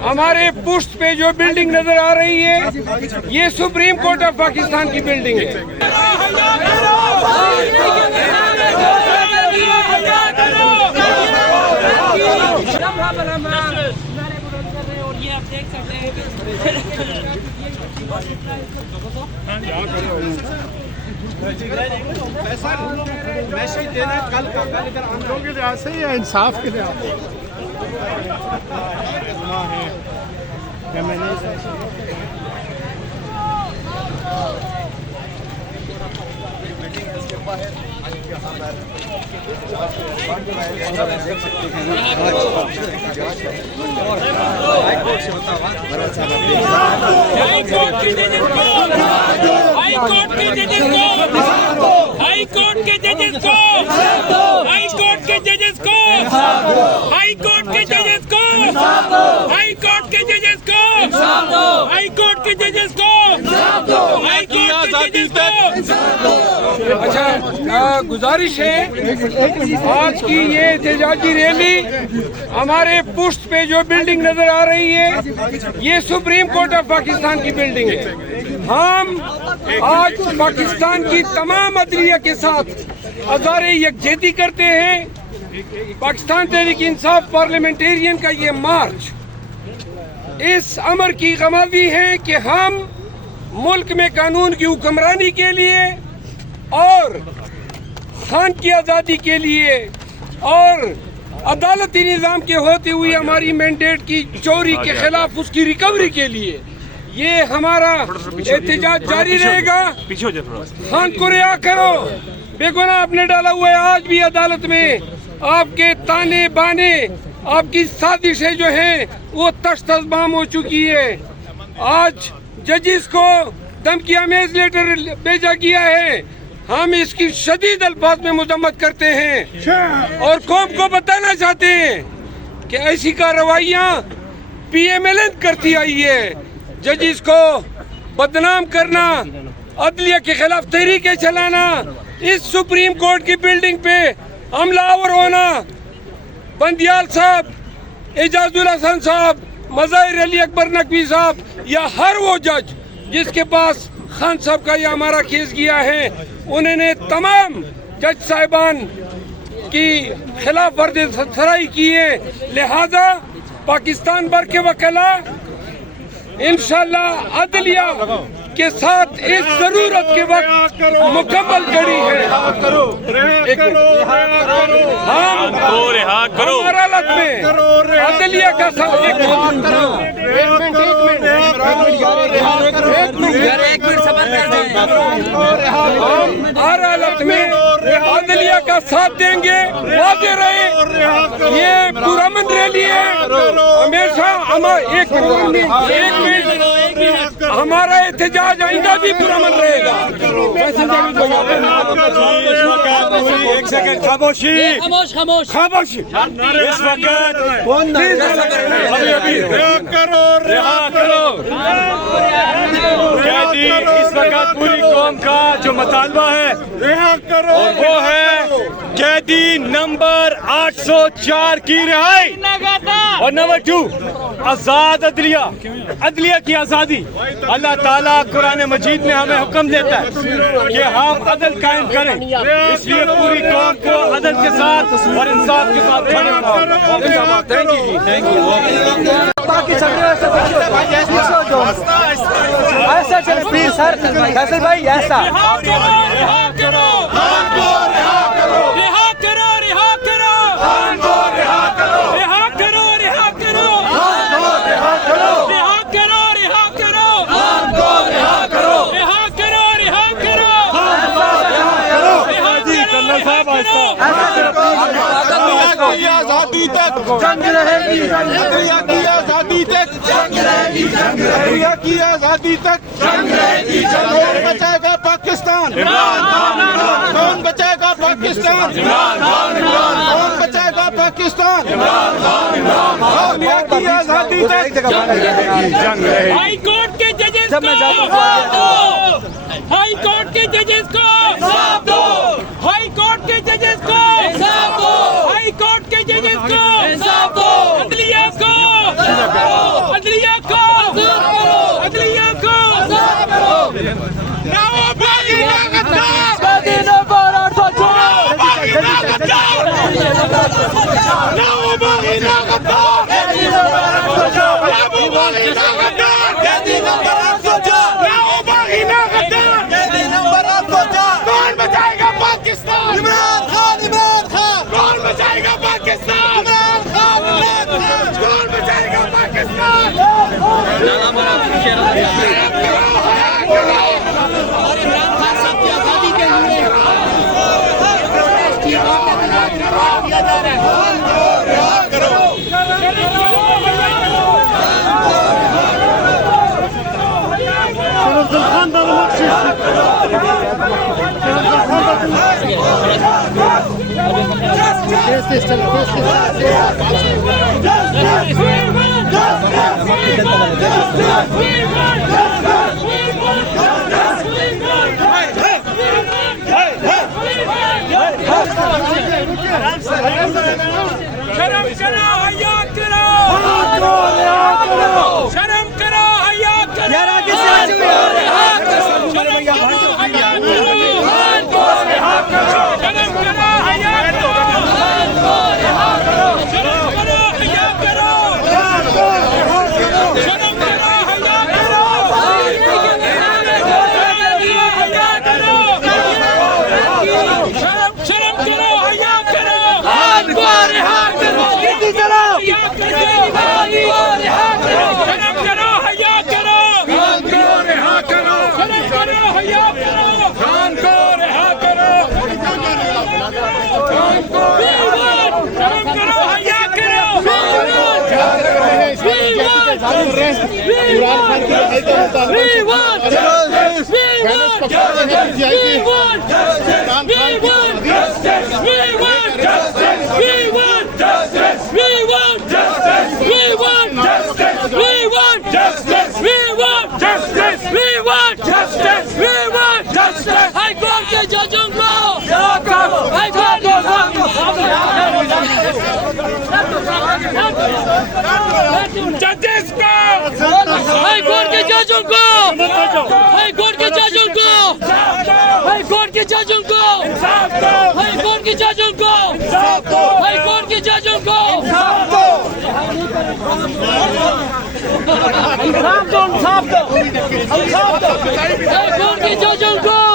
हमारे पुष्ट पे जो बिल्डिंग नजर आ रही है, ये सुप्रीम कोर्ट ऑफ पाकिस्तान की बिल्डिंग है। और ये आप देख सकते हैं मैसेज देना कल का कल इधर आंदोलन के लिहाज से या इंसाफ के लिहाज से हाई कोर्ट के जजेस को हाई कोर्ट के जजेस को हाई कोर्ट के जजेस को हाई कोर्ट के जजेस को हाई कोर्ट के जजेस को हाई कोर्ट के जजेस को। अच्छा, गुजारिश है, आज की ये एहतजाजी रैली हमारे पुष्ट पे जो बिल्डिंग नजर आ रही है, ये सुप्रीम कोर्ट ऑफ पाकिस्तान की बिल्डिंग है। हम आज पाकिस्तान की तमाम अदलिया के साथ अज़ारे यकजहती करते हैं। पाकिस्तान तहरीक इंसाफ पार्लियामेंटेरियन का ये मार्च इस अमर की गमाज़ी है कि हम मुल्क में कानून की हुक्मरानी के लिए और खान की आज़ादी के लिए और अदालती निज़ाम के होते हुए हमारी मैंडेट की चोरी के खिलाफ उसकी रिकवरी के लिए ये हमारा एहतजाज जारी रहेगा। खान को रिहा करो, बेगुनाह आपने डाला हुआ है। आज भी अदालत में आपके ताने बाने, आपकी साजिशें जो हैं वो तश्त-तज़बाम हो चुकी है। आज जजिस को धमकी आमेज लेटर भेजा गया है। हम इसकी शदीद अल्फाज में मजम्मत करते हैं और कौम को बताना चाहते हैं कि ऐसी कार्रवाइयाँ PMLN करती आई है। जजिस को बदनाम करना, अदलिया के खिलाफ तहरीकें चलाना, इस सुप्रीम कोर्ट की बिल्डिंग पे हमलावर होना, बंदियाल साहब, एजाजुल हसन साहब, मज़ाहिर अली अकबर नकवी साहब या हर वो जज जिसके पास खान साहब का या हमारा केस गया है, उन्होंने तमाम जज साहिबान की खिलाफ वर्जी सराई की है। लिहाजा पाकिस्तान भर के वकला इंशाल्लाह अदलिया के साथ इस जरूरत के वक्त मुकम्मल खड़ी है। हमारा लग में अदलिया का साथ हर हालत में अदलिया का साथ देंगे, वादे रहे। ये पुरअमन रैली है, हमेशा एक मिनट हमारा एहतजाज आइंदा भी पुरअमन रहेगा। एक सेकंड खामोशी, खामोशी। इस वक्त इस वक्त पूरी कौम का जो मुतालबा है और वो है कैदी नंबर 804 की रिहाई और नंबर 2 आजाद अदलिया, अदलिया की आज़ादी। अल्लाह ताला कुरान मजीद में हमें हुक्म देता है कि हम अदल कायम करें, इसलिए पूरी कौम को अदल के साथ और इंसाफ के साथ खड़े होना। Thank you, thank you. ऐसा चले प्लीज सर, फैसल भाई ऐसा आजादी तक जंग रहेगी, अदलिया की आजादी तक जंग रहेगी, अदलिया की आजादी तक जंग रहेगी। कौन बचाएगा पाकिस्तान? कौन बचाएगा पाकिस्तान? कौन बचाएगा पाकिस्तान? अदलिया की आजादी तक जंग रहेगी। हाई कोर्ट के जजेस को, हाई कोर्ट के जजेस को इंसाफ दो, हाई कोर्ट के जजेस को इंसाफ दो, हाई कोर्ट के जजेस को इंसाफ दो, अदलिया को शर्म करो हया करो शर्म करो हया करो हाई कोर्ट के जजों को हाई कोर्ट जजेस को हाई कोर्ट के जजों को हाई कोर्ट के जजों को हाई कोर्ट के जजों को हाई कोर्ट के जजों को हाई कोर्ट के जजों को हाई कोर्ट के जजों को